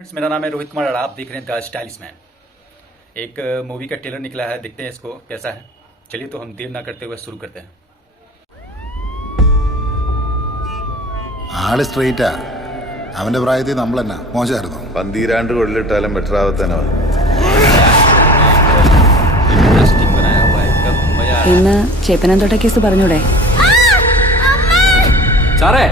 Friends, मेरा नाम है रोहित कुमार और आप देख रहे हैं द स्टाइलिश मैन। एक मूवी का ट्रेलर निकला है, देखते हैं इसको कैसा है। चलिए तो हम देर ना करते हुए शुरू करते हैं। ആള് സ്ട്രെയിറ്റാ. അവന്റെ പ്രായത്തിൽ നമ്മളെന്നാ മോശമായിരുന്നു. 12 കൊള്ളിട്ടാലും ബെറ്റർ ആവത്തേനോ. इंटरेस्टिंग बनाया हुआ है, एकदम मजा आ रहा है। ഇന്ന് ചേപ്പനന്തോട്ട കേസ് പറഞ്ഞൂടെ? സാറേ,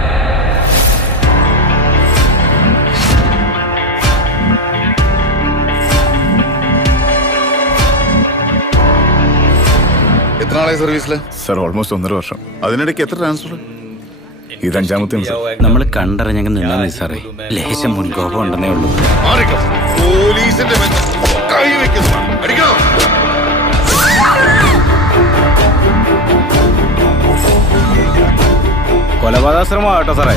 എത്ര നാളായി സർവീസില്? സർ ഓൾമോസ്റ്റ് 1.5 വർഷം. അതിനിടയ്ക്ക് എത്ര ട്രാൻസ്ഫർ? ഇത് 5ാമത്തെ നമ്മൾ കണ്ടറിഞ്ഞങ്ങ് നിന്നാ മതി സാറേ. ലേശം മുൻകോപം ഉണ്ടെന്നേ ഉള്ളൂ. പോലീസിന്റെ കൈ വെക്കുന്നു. അടിക്കണോ? കൊലപാതക ശ്രമമാട്ടോ സാറേ.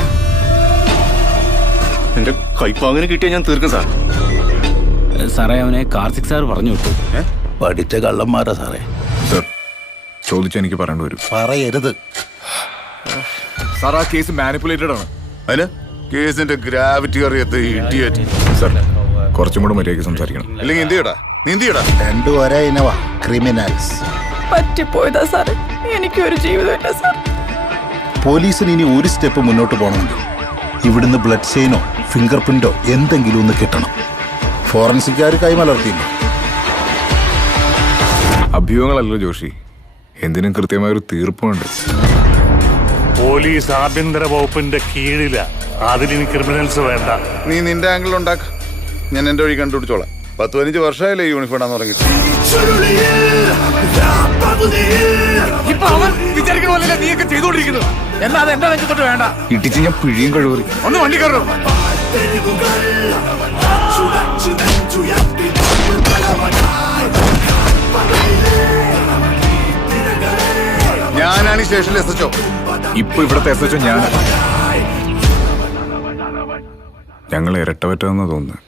എന്റെ കൈപ്പാങ്ങനെ കിട്ടിയാൽ ഞാൻ തീർക്കും സാർ. സാറേ, അവനെ കാർത്തിക് സാർ പറഞ്ഞു വിട്ടു. പഠിച്ച കള്ളന്മാരാ സാറേ. സർ ചോദിച്ചാൽ എനിക്ക് പറയേണ്ടി വരും. പറയരുത്. സാർ ആ കേസ് മാനിപ്പുലേറ്റഡ് ആണ്. അതിന് കേസിന്റെ ഗ്രാവിറ്റി അറിയാത്ത ഇഡിയറ്റ്. സർ കുറച്ചും കൂടെ മര്യാദയ്ക്ക് സംസാരിക്കണം. അല്ലെങ്കിൽ എന്ത് ചെയ്യടാ? നീ എന്ത് ചെയ്യടാ? രണ്ടും ഒരേ ഇനവാ, ക്രിമിനൽസ്. പറ്റിപ്പോയതാ സാറേ, എനിക്കൊരു ജീവിതമില്ല സാർ. പോലീസിന് ഇനി ഒരു സ്റ്റെപ്പ് മുന്നോട്ട് പോകണമെങ്കിൽ ഇവിടുന്ന് ബ്ലഡ് സ്റ്റെയിനോ ഫിംഗർ പ്രിന്റോ എന്തെങ്കിലും ഒന്ന് കിട്ടണം. ഫോറൻസിക്കാർ കൈമലർത്തിയില്ല. അഭ്യൂഹങ്ങളല്ലോ ജോഷി, എന്തിനും കൃത്യമായൊരു തീർപ്പുണ്ട്. പോലീസ് ആഭ്യന്തര വകുപ്പിന്റെ കീഴില. അതിലിനി ക്രിമിനൽസ് വേണ്ട. നീ നിന്റെ ആംഗിൾ ഉണ്ടാക്ക, ഞാൻ എന്റെ വഴി കണ്ടുപിടിച്ചോളാം. 10-15 വർഷമായില്ലേ യൂണിഫോം ഇടാന്ന് തുടങ്ങി. ഇപ്പൊ അവൻ വിചാരിക്കുന്ന പോലെ നീയൊക്കെ ചെയ്തോണ്ടിരിക്കുന്നു. എന്നാ അത് എന്റെ നെഞ്ചത്തോട്ട് വേണ്ട. ഇടിച്ച് ഞാൻ പിഴിയും കഴിവറി. ഒന്ന് വണ്ടി കയറും. ഞാനാണ് ഈ സ്റ്റേഷനിൽ എസ് എച്ച് ഒ. ഇപ്പൊ ഇവിടത്തെ എസ് എച്ച് ഒ ഞാൻ. ഞങ്ങൾ ഇരട്ടപറ്റാന്ന് തോന്നുന്നു.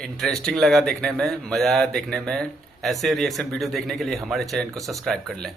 इंटरेस्टिंग लगा देखने में, मजा आया देखने में। ऐसे रिएक्शन वीडियो देखने के लिए हमारे चैनल को सब्सक्राइब कर लें।